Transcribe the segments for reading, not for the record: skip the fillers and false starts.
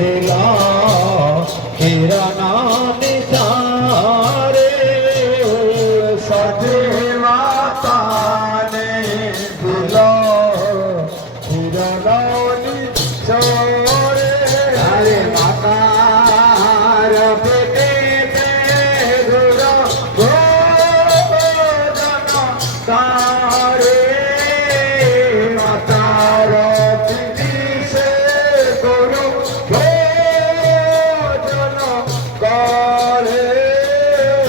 दिला किरणा निसारे सजे माता ने दिला किरणा निसारे अरे माता रबे गुरु गोजना तारे माता रबी से गुरु गोजना तारे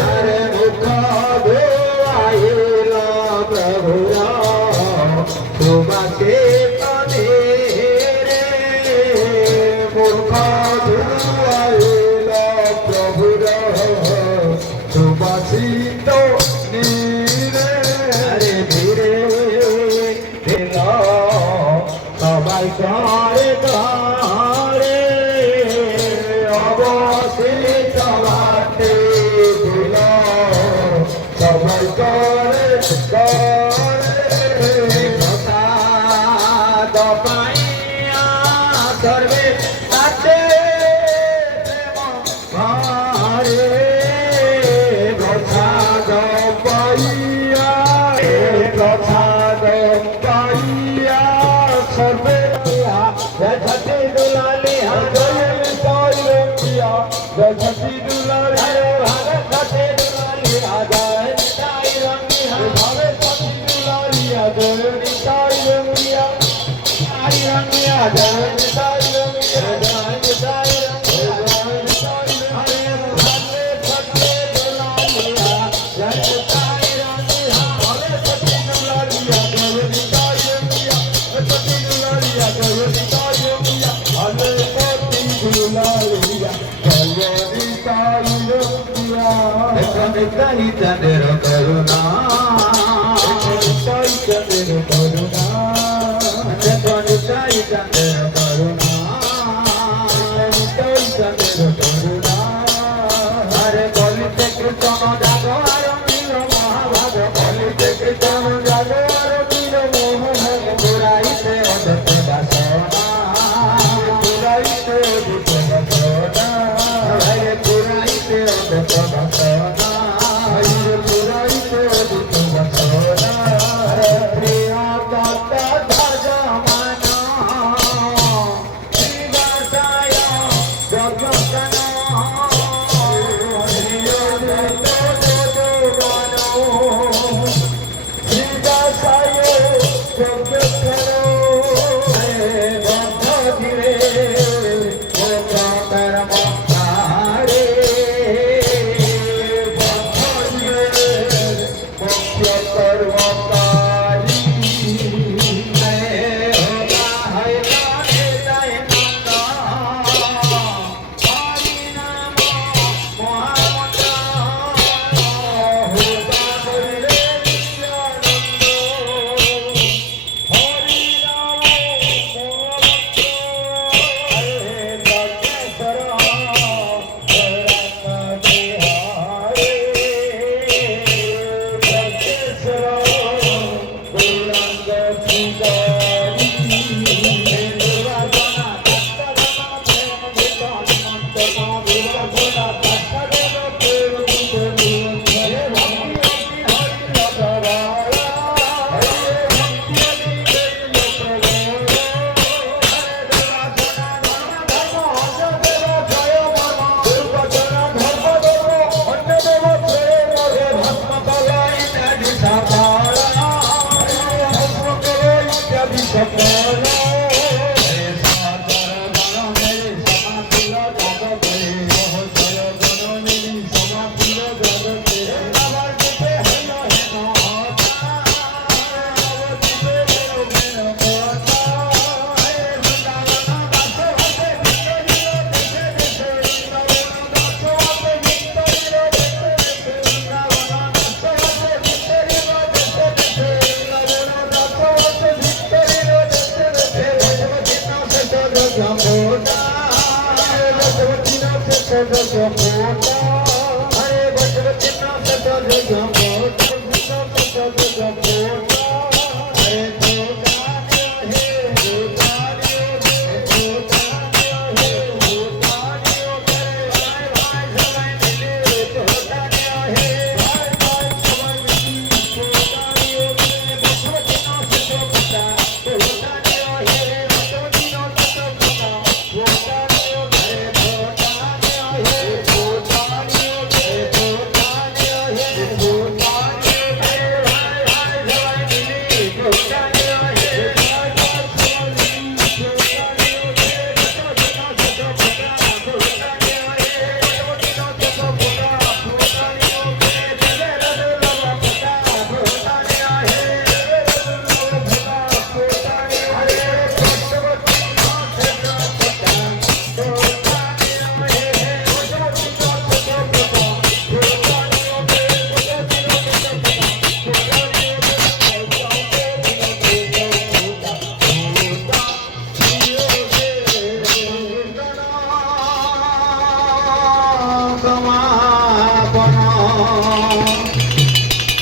अरे मुख धोआइला प्रभुरा सुबासे तने रे मुख धोआइला प्रभुरा सुबासित नीरे अरे धीरे दिला सबाई करे तारे अवसित बाटे दिला सबाई करे करे प्रसाद पाइया सर्वे आते मारे प्रसाद पाइया सर्वे छठी दुलाली छठी दुलाली भारत छठी दुलाली जय निताई रंगिया भारत छठी दुलाली जय निताई रंगिया आई रंगिया जय निताई रंगिया जय निताई रंगिया जय निताई हरे भले छठी दुलाली जय निताई रंगिया भारत छठी दुलाली जय निताई रंगिया छठी दुलाली जय निताई रंगिया हरे छठी दुलाली निताई चंद्र करुणा निताई चंद्र करुणा निताई चंद्र करुणा निताई चंद्र करुणा हरे कलिते कृष्ण जागवार वीर महाभाग कलिते कृष्ण जागवार वीर मोहन बुराईते अदत बासना बुराईते अदत बासना हरे बुराईते अदत बासना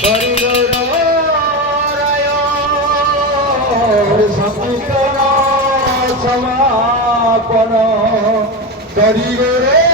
হরি গৌরায় সংকীর্তন সমাপন হরি গৌরায়